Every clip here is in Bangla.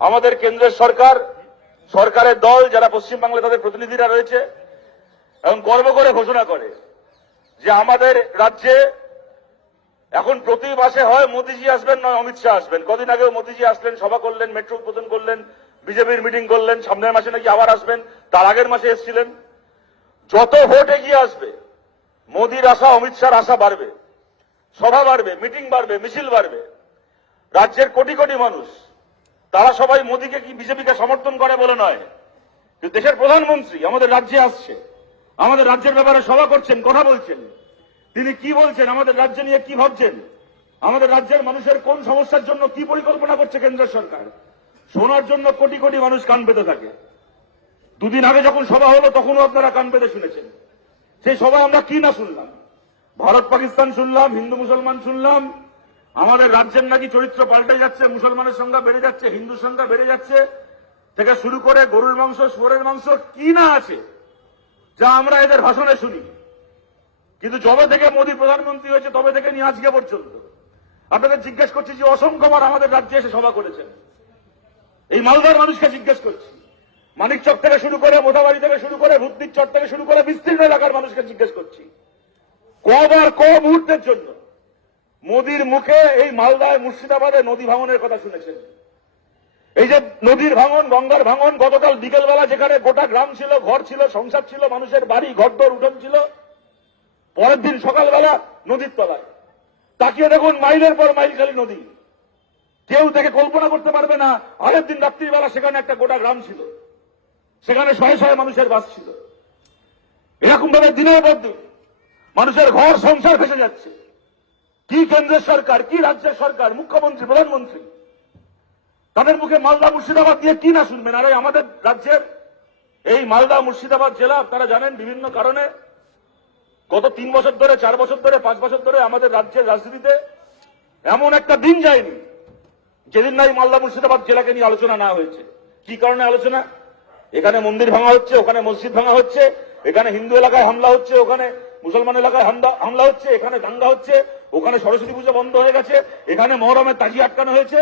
আমাদের কেন্দ্রের সরকারের দল যারা পশ্চিমবাংলায় তাদের প্রতিনিধিরা রয়েছে এবং গর্ব করে ঘোষণা করে যে আমাদের রাজ্যে এখন প্রতি মাসে হয় মোদিজি আসবেন নয় অমিত শাহ আসবেন। কদিন আগেও মোদিজি আসলেন, সভা করলেন, মেট্রো উদ্বোধন করলেন, বিজেপির মিটিং করলেন, সামনের মাসে নাকি আবার আসবেন, তার আগের মাসে এসেছিলেন। যত ভোট এগিয়ে আসবে মোদির আশা অমিত শাহর আশা বাড়বে, সভা বাড়বে, মিটিং বাড়বে, মিছিল বাড়বে। রাজ্যের কোটি কোটি মানুষ তারা সবাই মোদিকে কি বিজেপিকে সমর্থন করে বলে নয়, কিন্তু দেশের প্রধানমন্ত্রী আমাদের রাজ্যে আসছে, আমাদের রাজ্যের ব্যাপারে সভা করছেন, কথা বলছেন। তিনি কি বলছেন, আমাদের রাজ্য নিয়ে কি ভাবছেন, আমাদের রাজ্যের মানুষের কোন সমস্যার জন্য কি পরিকল্পনা করছে কেন্দ্র সরকার, শোনার জন্য কোটি কোটি মানুষ কান পেতে থাকে। দুদিন আগে যখন সভা হলো তখনও আপনারা কান পেতে শুনেছেন। সেই সভায় আমরা কি না শুনলাম, ভারত পাকিস্তান শুনলাম, হিন্দু মুসলমান শুনলাম, আমাদের রাজ্যের নাকি চরিত্র পাল্টে যাচ্ছে, মুসলমানের সংখ্যা বেড়ে যাচ্ছে, হিন্দুর সংখ্যা বেড়ে যাচ্ছে, থেকে শুরু করে গরুর মাংস, শুয়োরের মাংস কি না আছে যা আমরা এদের ভাষণে শুনি। কিন্তু যবে থেকে মোদী প্রধানমন্ত্রী হয়েছে তবে থেকে নিয়ে আজকে পর্যন্ত আপনাদের জিজ্ঞেস করছি যে অসংখ্যবার আমাদের রাজ্যে এসে সভা করেছেন। এই মালদার মানুষকে জিজ্ঞেস করছি, মানিকচক থেকে শুরু করে, মোথাবাড়ি থেকে শুরু করে, ভূতনির চর থেকে শুরু করে বিস্তীর্ণ এলাকার মানুষকে জিজ্ঞেস করছি, কবার ক মুহূর্তের জন্য মোদির মুখে এই মালদায় মুর্শিদাবাদে নদী ভাঙনের কথা শুনেছেন? এই যে নদীর ভাঙন, গঙ্গার ভাঙন, গতকাল বিকেলবেলা যেখানে গোটা গ্রাম ছিল, ঘর ছিল, সংসার ছিল, মানুষের বাড়ি ঘরদোর উঠোন ছিল, পরের দিন সকালবেলা নদীর তলায় তাকিয়ে দেখুন মাইলের পর মাইল খালি নদী। কেউ থেকে কল্পনা করতে পারবে না আগের দিন রাত্রিবেলা সেখানে একটা গোটা গ্রাম ছিল, সেখানে শয়ে শয়ে মানুষের বাস ছিল। এরকম ভাবে দিনের পর দিন মানুষের ঘর সংসার ভেসে যাচ্ছে। কি কেন্দ্রের সরকার, কি রাজ্যের সরকার, মুখ্যমন্ত্রী, প্রধানমন্ত্রী, তাদের মুখে মালদা মুর্শিদাবাদ দিয়ে কি না শুনবেন? আর আমাদের রাজ্যের এই মালদা মুর্শিদাবাদ জেলা আপনারা জানেন বিভিন্ন কারণে গত 3 বছর ধরে, 4 বছর ধরে, 5 বছর ধরে আমাদের রাজ্যের রাজনীতিতে এমন একটা দিন যায়নি যেদিন নাই মালদা মুর্শিদাবাদ জেলাকে নিয়ে আলোচনা না হয়েছে। কি কারণে আলোচনা? এখানে মন্দির ভাঙা হচ্ছে, ওখানে মসজিদ ভাঙা হচ্ছে, এখানে হিন্দু এলাকায় হামলা হচ্ছে, ওখানে মুসলমান এলাকায় হামলা হচ্ছে, এখানে দাঙ্গা হচ্ছে, ওখানে সরস্বতী পুজো বন্ধ হয়ে গেছে, এখানে মহরমের তাজি আটকানো হয়েছে।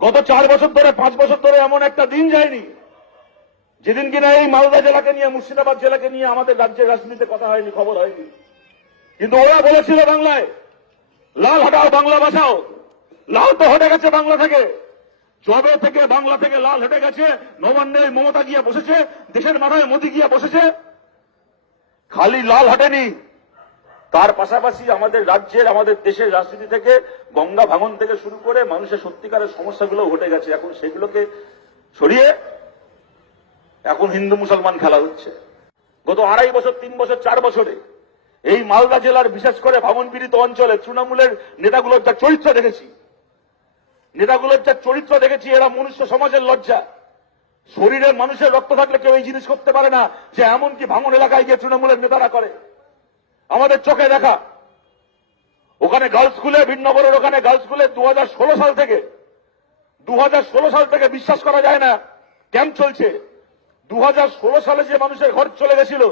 গত 4 বছর ধরে, 5 বছর ধরে এমন একটা দিন যায়নি যেদিন কিনা এই মালদা জেলাকে নিয়ে, মুর্শিদাবাদ জেলাকে নিয়ে আমাদের রাজ্যের রাজনীতিতে কথা হয়নি, খবর হয়নি। কিন্তু ওরা বলেছিল বাংলায় লাল হটাও, বাংলা বাঁচাও। লাল তো হটে গেছে বাংলা থেকে। যবে থেকে বাংলা থেকে লাল হেঁটে গেছে, নবান্নে মমতা গিয়ে বসেছে, দেশের মাথায় মোদী গিয়ে বসেছে। খালি লাল হাঁটেনি, তার পাশাপাশি আমাদের রাজ্যের, আমাদের দেশের রাজনীতি থেকে গঙ্গা ভাঙন থেকে শুরু করে মানুষের সত্যিকারের সমস্যাগুলো ঘটে গেছে। এখন সেগুলোকে সরিয়ে এখন হিন্দু মুসলমান খেলা হচ্ছে। গত 2.5 বছর, 3 বছর, 4 বছরে এই মালদা জেলার বিশেষ করে ভাঙন পীড়িত অঞ্চলে তৃণমূলের নেতাগুলোর যা চরিত্র দেখেছি, এরা মনুষ্য সমাজের লজ্জা। শরীরের মানুষের রক্ত থাকলে কেউ এই জিনিস করতে পারে না যে এমনকি ভাঙন এলাকায় গিয়ে তৃণমূলের নেতারা করে। আমাদের চোখে দেখা ওখানে গার্লস স্কুলে, ভিন্নগরের ওখানে গার্লস স্কুলে 2016 সাল থেকে বিশ্বাস করা যায় না ক্যাম্প চলছে। 2016 সালে যে মানুষের ঘর চলে গেছিল,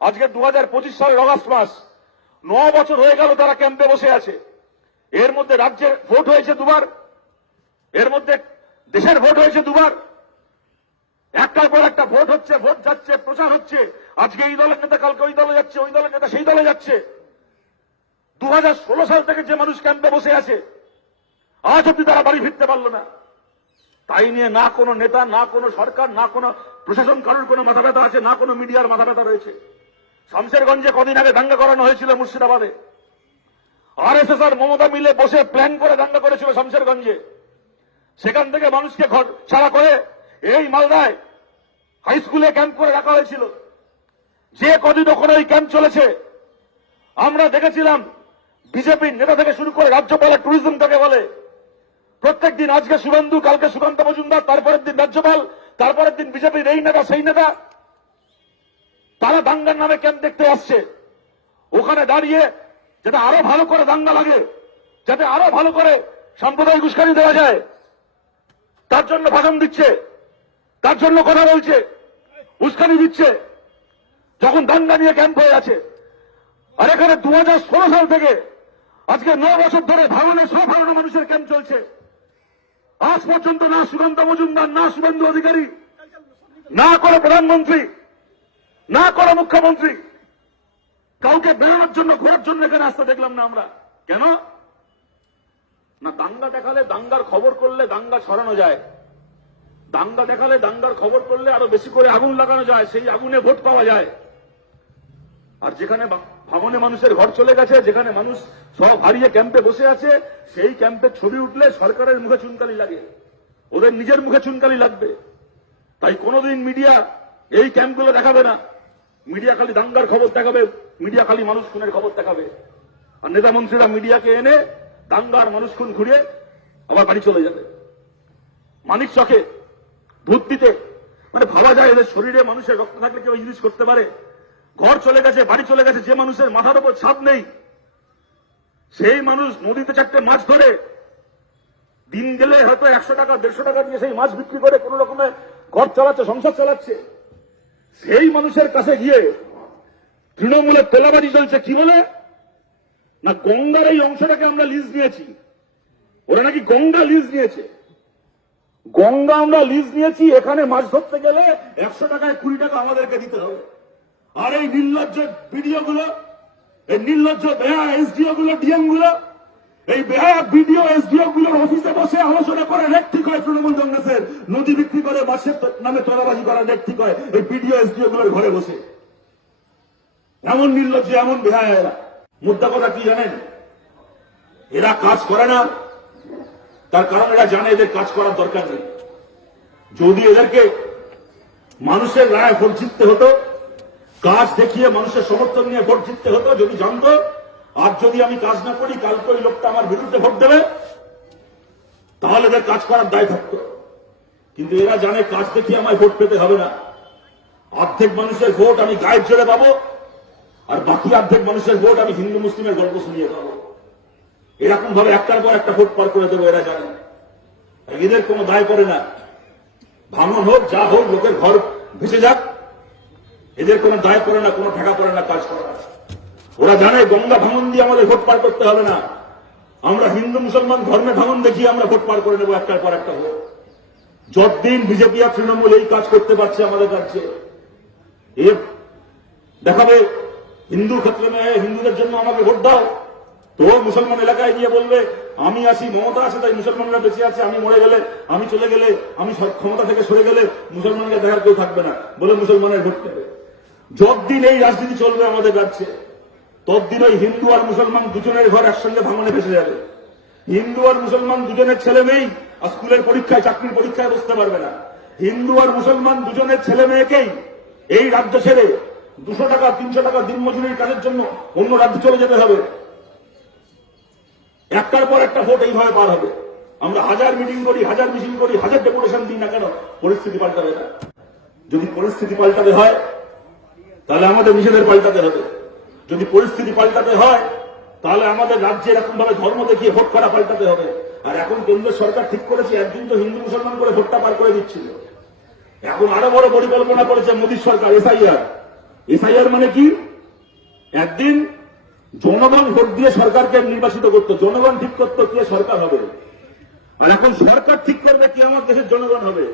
আজকে 2025 সালের অগাস্ট মাস, 9 বছর হয়ে গেল তারা ক্যাম্পে বসে আছে। এর মধ্যে রাজ্যের ভোট হয়েছে 2 বার, এর মধ্যে দেশের ভোট হয়েছে 2 বার। একটার পর একটা ভোট হচ্ছে, ভোট যাচ্ছে, প্রচার হচ্ছে। আজকে এই দলের নেতা কালকে ওই দলে যাচ্ছে, ওই দলের নেতা সেই দলে যাচ্ছে। 2016 সাল থেকে যে মানুষ ক্যাম্পে বসে আছে, আজ অব্দি তারা বাড়ি ফিরতে পারল না। তাই নিয়ে না কোনো নেতা, না কোনো সরকার, না কোনো প্রশাসন কারোর কোনো মাথা ব্যথা আছে, না কোনো মিডিয়ার মাথা ব্যথা রয়েছে। শামশেরগঞ্জে কদিন আগে দাঙ্গা করানো হয়েছিল, মুর্শিদাবাদে আরএসএস আর মমতা মিলে বসে প্ল্যান করে দাঙ্গা করেছিল শামশেরগঞ্জে। সেখান থেকে মানুষকে ঘর ছাড়া করে এই মালদায় হাই স্কুলে ক্যাম্প করে রাখা হয়েছিল। যে কদিন ওখানে ওই ক্যাম্প চলেছে আমরা দেখেছিলাম বিজেপির নেতা থেকে শুরু করে রাজ্যপালের ট্যুরিজম তাকে বলে, প্রত্যেক দিন আজকে শুভেন্দু, কালকে সুকান্ত মজুমদার, তারপরের দিন রাজ্যপাল, তারপরের দিন বিজেপির এই নেতা সেই নেতা, তারা দাঙ্গার নামে ক্যাম্প দেখতে আসছে। ওখানে দাঁড়িয়ে যাতে আরো ভালো করে দাঙ্গা লাগে, যাতে আরো ভালো করে সাম্প্রদায়িক উস্কানি দেওয়া যায়, তার জন্য ভাষণ দিচ্ছে, তার জন্য কথা বলছে, উস্কানি দিচ্ছে, যখন দাঙ্গা নিয়ে ক্যাম্প হয়ে আছে। আর এখানে 2016 সাল থেকে আজকে 9 বছর ধরে ভাঙনের সব হারানো মানুষের ক্যাম্প চলছে। আজ পর্যন্ত না সুকান্ত মজুমদার, না শুভেন্দু অধিকারী, না করে প্রধানমন্ত্রী, না করে মুখ্যমন্ত্রী কাউকে বেরোনোর জন্য, ঘোরার জন্য এখানে আসতে দেখলাম না আমরা। কেন না? দাঙ্গা দেখালে, দাঙ্গার খবর করলে দাঙ্গা ছড়ানো যায়, দাঙ্গা দেখালে দাঙ্গার খবর করলে আরো বেশি করে আগুন লাগানো যায়, সেই আগুনে ভোট পাওয়া যায়। আর যেখানে ভাঙনে মানুষের ঘর চলে গেছে, যেখানে মানুষ সব হারিয়ে ক্যাম্পে বসে আছে, সেই ক্যাম্পের ছবি উঠলে সরকারের মুখে চুনকালি লাগে, ওদের নিজের মুখে চুনকালি লাগবে। তাই কোনোদিন মিডিয়া এই ক্যাম্পগুলো দেখাবে না। মিডিয়া খালি দাঙ্গার খবর দেখাবে, মিডিয়া খালি মানুষ খুনের খবর দেখাবে। আর নেতা মন্ত্রীরা মিডিয়াকে এনে দাঙ্গার মানুষ খুন ঘুরিয়ে আবার বাড়ি চলে যাবে। মানিক চকে ভূত দিতে, মানে ভাবা যায় এদের শরীরে মানুষের রক্ত থাকলে কেউ এই জিনিস করতে পারে? ঘর চলে গেছে, বাড়ি চলে গেছে, যে মানুষের মাথার উপর ছাদ নেই, সেই মানুষ নদীতে 4টে মাছ ধরে দিন গেলে হয়তো 100 টাকা 150 টাকা দিয়ে সেই মাছ বিক্রি করে কোন রকমের ঘর চালাচ্ছে, সংসার চালাচ্ছে। সেই মানুষের কাছে গিয়ে তৃণমূলের তেলাবাজি চলছে। কি বলে না, গঙ্গার এই অংশটাকে আমরা লিজ নিয়েছি। ওরা নাকি গঙ্গা লিজ নিয়েছে, গঙ্গা আমরা লিজ নিয়েছি, এখানে মাছ ধরতে গেলে 100 টাকায় 20 টাকা আমাদেরকে দিতে হবে। আর এই নির্লজ্জ ভিডিও গুলো, এই নির্লজ্জ বেহা এসডিও গুলো, ডিএম গুলো, এই বেহা ভিডিও এসডিও গুলোর অফিসে বসে আলোচনা করে রেট ঠিক হয় তৃণমূল কংগ্রেসের। নদী বিক্রি করে মাছের নামে তোলাবাজি করা রেট ঠিক হয় এই ভিডিও এসডিও গুলোর ঘরে বসে। এমন নির্লজ্জ, এমন বেহা এরা। মুদ্রা কথা কি জানেন? এরা কাজ করে না, তার কারণ এরা জানে এদের কাজ করার দরকার নেই। যদি এদেরকে মানুষের রায় ভোট জিততে হতো, কাজ দেখিয়ে মানুষের সমর্থন নিয়ে ভোট জিততে হতো, যদি জানতো আর যদি আমি কাজ না করি কালকে ওই লোকটা আমার বিরুদ্ধে ভোট দেবে, তাহলে এদের কাজ করার দায় থাকতো। কিন্তু এরা জানে কাজ দেখিয়ে আমায় ভোট পেতে হবে না। অর্ধেক মানুষের ভোট আমি গায়ের জোরে পাবো, আর বাকি অর্ধেক মানুষের ভোট আমি হিন্দু মুসলিমের গল্প শুনিয়ে পাবো। এরকম ভাবে একটার পর একটা ভোট পার করে দেবো, এরা জানে। এদের কোনো দায় পড়ে না, ভাঙন হোক যা হোক, লোকের ঘর ভেসে যাক, এদের কোনো দায় পড়ে না, কোনো ঠেকা পড়ে না কাজ করা। ওরা জানে গঙ্গা ভাঙন দিয়ে আমাদের ভোট পার করতে হবে না, আমরা হিন্দু মুসলমান ধর্মে ভাঙন দেখিয়ে আমরা ভোট পার করে নেবো একটার পর একটা ভোট। যতদিন বিজেপি আর তৃণমূল এই কাজ করতে পারছে আমাদের কাছে, এ দেখাবে হিন্দু ক্ষেত্রে হিন্দুদের জন্য আমাকে ভোট দাও, তো মুসলমান এলাকায় গিয়ে বলবে আমি আসি, মমতা আছে তাই মুসলমানরা বেঁচে আছে, আমি মরে গেলে, আমি চলে গেলে, আমি ক্ষমতা থেকে সরে গেলে মুসলমানকে দেখার কেউ থাকবে না বলে মুসলমানের ভোট নেবে। যতদিন এই রাজনীতি চলবে আমাদের রাজ্যে, ততদিন ওই হিন্দু আর মুসলমান দুজনের ঘর একসঙ্গে ভাঙনে ভেসে যাবে। হিন্দু আর মুসলমান দুজনের ছেলে মেয়েই স্কুলের পরীক্ষায়, চাকরির পরীক্ষায় বসতে পারবে না। হিন্দু আর মুসলমান দুজনের ছেলে মেয়েকেই এই রাজ্য ছেড়ে 200 টাকা 300 টাকা দিনমজুরির কাজের জন্য অন্য রাজ্যে চলে যেতে হবে। একটার পর একটা ভোট এইভাবে পার হবে। আমরা হাজার মিটিং করি, হাজার মিছিল করি, হাজার ডেপুটেশন দিই না কেন, পরিস্থিতি পাল্টাবে না। যদি পরিস্থিতি পাল্টাতে হয় তাহলে আমাদের নিজেদের পাল্টাতে হবে। যদি পরিস্থিতি পাল্টাতে হয় তাহলে আমাদের রাজ্যে এরকম ভাবে ধর্ম দেখিয়ে ভোট করা পাল্টাতে হবে। আর এখন কেন্দ্র সরকার ঠিক করেছে, একদিন তো হিন্দু মুসলমান করে ভোটটা পার করে দিচ্ছিল, এখন আরো বড় পরিকল্পনা করেছে মোদী সরকার, এসআইআর। এসআইআর মানে কি? একদিন জনগণ ভোট দিয়ে সরকারকে নির্বাচিত করতো, জনগণ ঠিক করতো কে সরকার হবে। আর এখন সরকার ঠিক করবে কে আমার দেশের জনগণ হবে।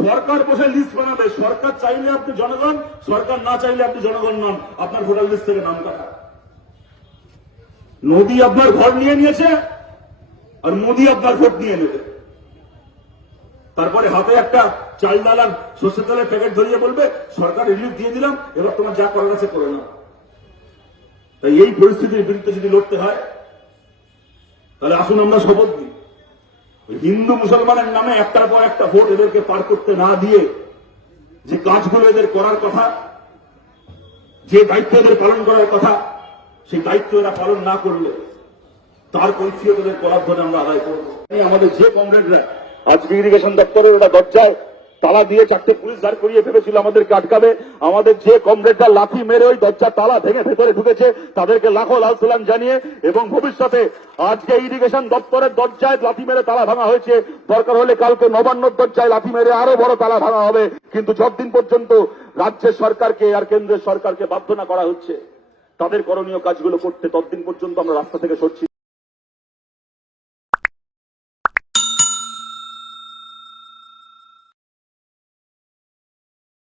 সরকার বসে লিস্ট বানাবে, সরকার চাইলে আপনি জনগণ, সরকার না চাইলে আপনি জনগণ নন, আপনার ভোটার লিস্ট থেকে নাম কাটা। মোদী আপনার ঘর নিয়ে নিয়েছে আর মোদী আপনার ভোট নিয়ে নেবে। তারপরে হাতে একটা চাল ডাল আর সর্ষের তেলের প্যাকেট ধরিয়ে বলবে সরকার রিলিফ দিয়ে দিলাম, এবার তোমার যা করার আছে করে নাও। তাই এই পরিস্থিতির বিরুদ্ধে যদি লড়তে হয় তাহলে আসুন আমরা শপথ দিই, হিন্দু মুসলমানের নামে একটার পর একটা ভোট এদেরকে পার করতে না দিয়ে যে কাজগুলো এদের করার কথা, যে দায়িত্ব এদের পালন করার কথা, সেই দায়িত্ব এরা পালন না করলে তার কৈফিয়ত এদের করার ধরে আমরা আদায় করব। আমাদের যে কমরেডরা আজকে ইরিগেশন দপ্তরের ওটা দরজায় তালা দিয়ে 4টে পুলিশ দাঁড় করিয়ে ভেবেছিল আমাদেরকে আটকাবে, আমাদের যে কমরেডরা লাথি মেরে ওই দরজার তালা ভেঙে ভেতরে ঢুকেছে তাদেরকে লাখো লাল সালাম জানিয়ে, এবং ভবিষ্যতে আজকে ইরিগেশন দপ্তরের দরজায় লাথি মেরে তালা ভাঙা হয়েছে, দরকার হলে কালকে নবান্নর দরজায় লাথি মেরে আরো বড় তালা ভাঙা হবে। কিন্তু যতদিন পর্যন্ত রাজ্যের সরকারকে আর কেন্দ্রের সরকারকে বাধ্য না করা হচ্ছে তাদের করণীয় কাজগুলো করতে, ততদিন পর্যন্ত আমরা রাস্তা থেকে সরছি।